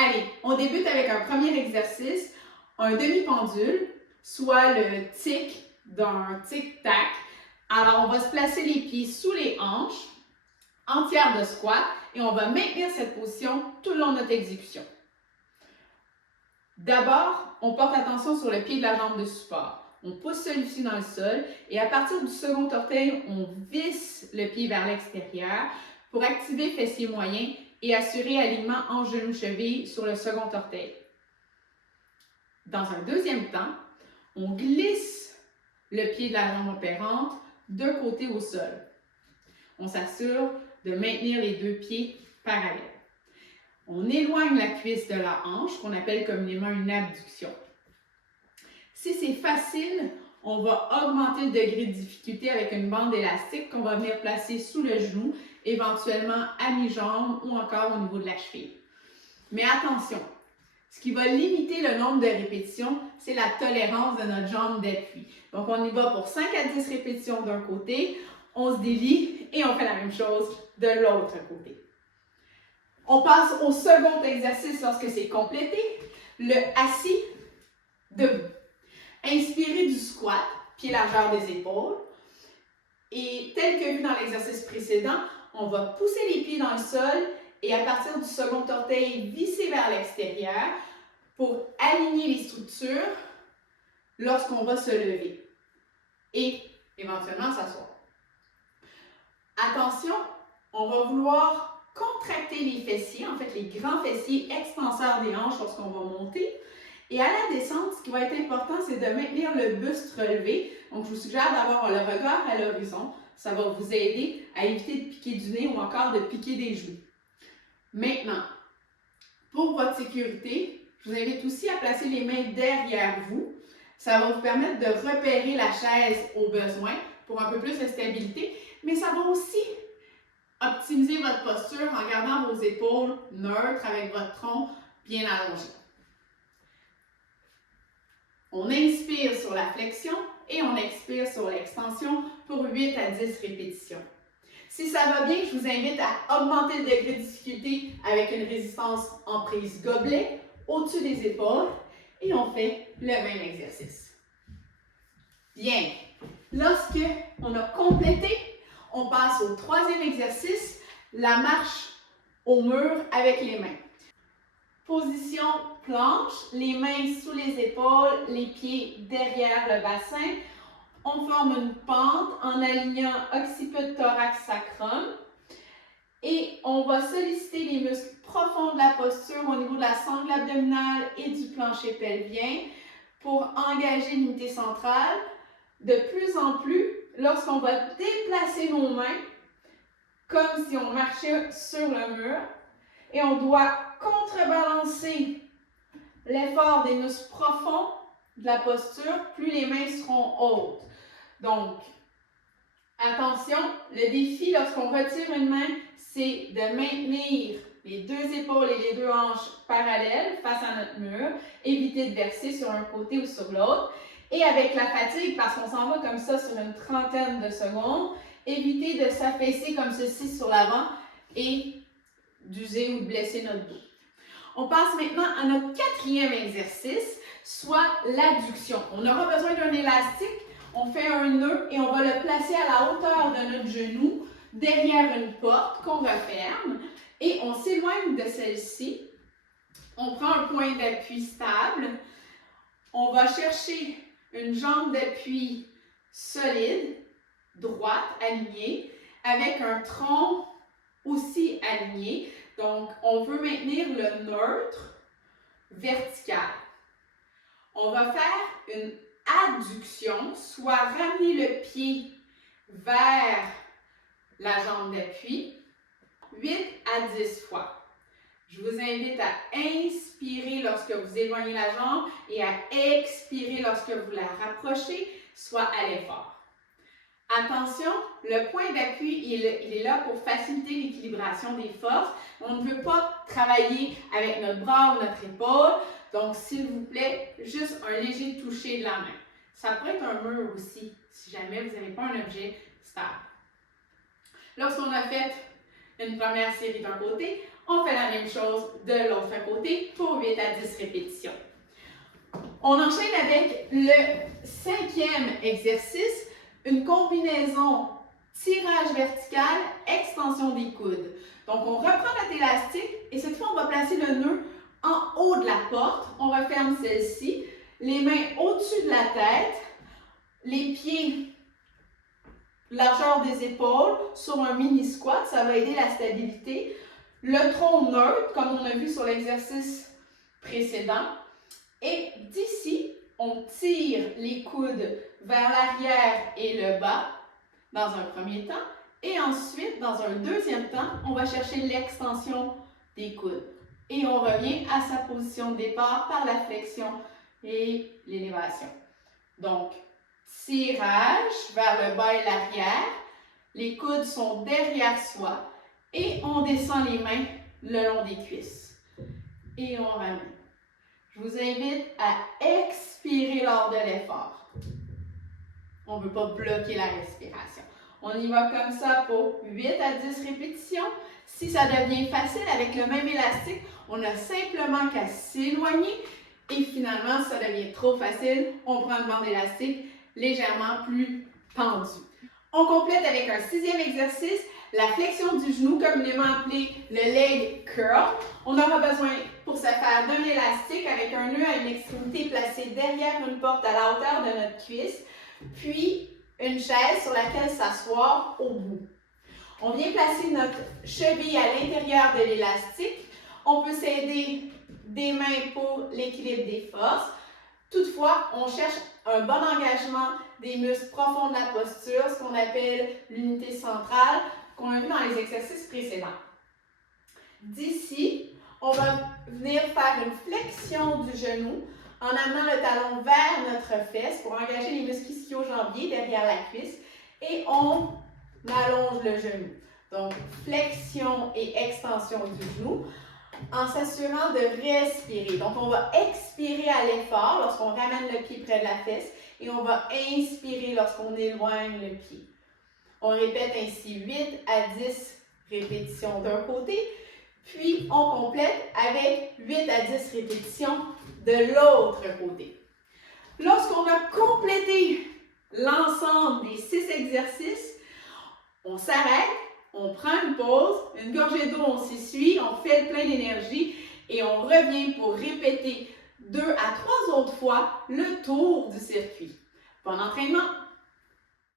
Allez, on débute avec un premier exercice, un demi-pendule, soit le tic d'un tic-tac. Alors, on va se placer les pieds sous les hanches, entière de squat, et on va maintenir cette position tout le long de notre exécution. D'abord, on porte attention sur le pied de la jambe de support. On pousse celui-ci dans le sol et à partir du second orteil, on visse le pied vers l'extérieur pour activer fessier moyen et assurer alignement en genou-cheville sur le second orteil. Dans un deuxième temps, on glisse le pied de la jambe opérante d'un côté au sol. On s'assure de maintenir les deux pieds parallèles. On éloigne la cuisse de la hanche, qu'on appelle communément une abduction. Si c'est facile, on va augmenter le degré de difficulté avec une bande élastique qu'on va venir placer sous le genou, éventuellement à mi-jambe ou encore au niveau de la cheville. Mais attention, ce qui va limiter le nombre de répétitions, c'est la tolérance de notre jambe d'appui. Donc, on y va pour 5 à 10 répétitions d'un côté, on se délie et on fait la même chose de l'autre côté. On passe au second exercice lorsque c'est complété, le assis debout. Inspirez du squat, pied largeur des épaules. Et tel que vu dans l'exercice précédent, on va pousser les pieds dans le sol et à partir du second orteil, visser vers l'extérieur pour aligner les structures lorsqu'on va se lever et éventuellement s'asseoir. Attention, on va vouloir contracter les fessiers, en fait les grands fessiers extenseurs des hanches lorsqu'on va monter. Et à la descente, ce qui va être important, c'est de maintenir le buste relevé. Donc, je vous suggère d'avoir le regard à l'horizon. Ça va vous aider à éviter de piquer du nez ou encore de piquer des genoux. Maintenant, pour votre sécurité, je vous invite aussi à placer les mains derrière vous. Ça va vous permettre de repérer la chaise au besoin pour un peu plus de stabilité, mais ça va aussi optimiser votre posture en gardant vos épaules neutres avec votre tronc bien allongé. On inspire sur la flexion et on expire sur l'extension pour 8 à 10 répétitions. Si ça va bien, je vous invite à augmenter le degré de difficulté avec une résistance en prise gobelet au-dessus des épaules et on fait le même exercice. Bien, lorsque on a complété, on passe au troisième exercice, la marche au mur avec les mains. Position planche, les mains sous les épaules, les pieds derrière le bassin. On forme une pente en alignant occiput, thorax, sacrum. Et on va solliciter les muscles profonds de la posture au niveau de la sangle abdominale et du plancher pelvien pour engager l'unité centrale. De plus en plus, lorsqu'on va déplacer nos mains, comme si on marchait sur le mur, et on doit contrebalancer l'effort des muscles profonds de la posture, plus les mains seront hautes. Donc, attention, le défi lorsqu'on retire une main, c'est de maintenir les deux épaules et les deux hanches parallèles face à notre mur, éviter de verser sur un côté ou sur l'autre. Et avec la fatigue, parce qu'on s'en va comme ça sur une trentaine de secondes, éviter de s'affaisser comme ceci sur l'avant et d'user ou de blesser notre dos. On passe maintenant à notre quatrième exercice, soit l'adduction. On aura besoin d'un élastique, on fait un nœud et on va le placer à la hauteur de notre genou, derrière une porte qu'on referme et on s'éloigne de celle-ci. On prend un point d'appui stable, on va chercher une jambe d'appui solide, droite, alignée, avec un tronc aussi aligné. Donc, on veut maintenir le neutre vertical. On va faire une adduction, soit ramener le pied vers la jambe d'appui, 8 à 10 fois. Je vous invite à inspirer lorsque vous éloignez la jambe et à expirer lorsque vous la rapprochez, soit à l'effort. Attention, le point d'appui, il est là pour faciliter l'équilibration des forces. On ne veut pas travailler avec notre bras ou notre épaule. Donc, s'il vous plaît, juste un léger toucher de la main. Ça peut être un mur aussi, si jamais vous n'avez pas un objet stable. Lorsqu'on a fait une première série d'un côté, On fait la même chose de l'autre côté pour 8 à 10 répétitions. On enchaîne avec le 5e exercice, une combinaison tirage vertical, extension des coudes. Donc, on reprend notre élastique et cette fois, on va placer le nœud en haut de la porte. On referme celle-ci, les mains au-dessus de la tête, les pieds largeur des épaules sur un mini squat, ça va aider la stabilité. Le tronc neutre, comme on a vu sur l'exercice précédent. Et d'ici, on tire les coudes vers l'arrière et le bas dans un premier temps. Et ensuite, dans un deuxième temps, on va chercher l'extension des coudes. Et on revient à sa position de départ par la flexion et l'élévation. Donc, tirage vers le bas et l'arrière. Les coudes sont derrière soi. Et on descend les mains le long des cuisses. Et on ramène. Je vous invite à expirer lors de l'effort. On ne veut pas bloquer la respiration. On y va comme ça pour 8 à 10 répétitions. Si ça devient facile avec le même élastique, on a simplement qu'à s'éloigner. Et finalement, si ça devient trop facile, on prend une bande élastique légèrement plus tendue. On complète avec un 6e exercice, la flexion du genou, communément appelé le leg curl. On aura besoin pour ce faire d'un élastique avec un nœud à une extrémité placée derrière une porte à la hauteur de notre cuisse, puis une chaise sur laquelle s'asseoir au bout. On vient placer notre cheville à l'intérieur de l'élastique. On peut s'aider des mains pour l'équilibre des forces. Toutefois, on cherche un bon engagement des muscles profonds de la posture, ce qu'on appelle l'unité centrale, qu'on a vu dans les exercices précédents. D'ici, on va venir faire une flexion du genou en amenant le talon vers notre fesse pour engager les muscles ischio-jambiers derrière la cuisse et on allonge le genou. Donc, flexion et extension du genou en s'assurant de respirer. Donc, on va expirer à l'effort lorsqu'on ramène le pied près de la fesse et on va inspirer lorsqu'on éloigne le pied. On répète ainsi 8 à 10 répétitions d'un côté, puis on complète avec 8 à 10 répétitions de l'autre côté. Lorsqu'on a complété l'ensemble des 6 exercices, on s'arrête, on prend une pause, une gorgée d'eau, on s'essuie, on fait le plein d'énergie et on revient pour répéter 2 à 3 autres fois le tour du circuit. Bon entraînement!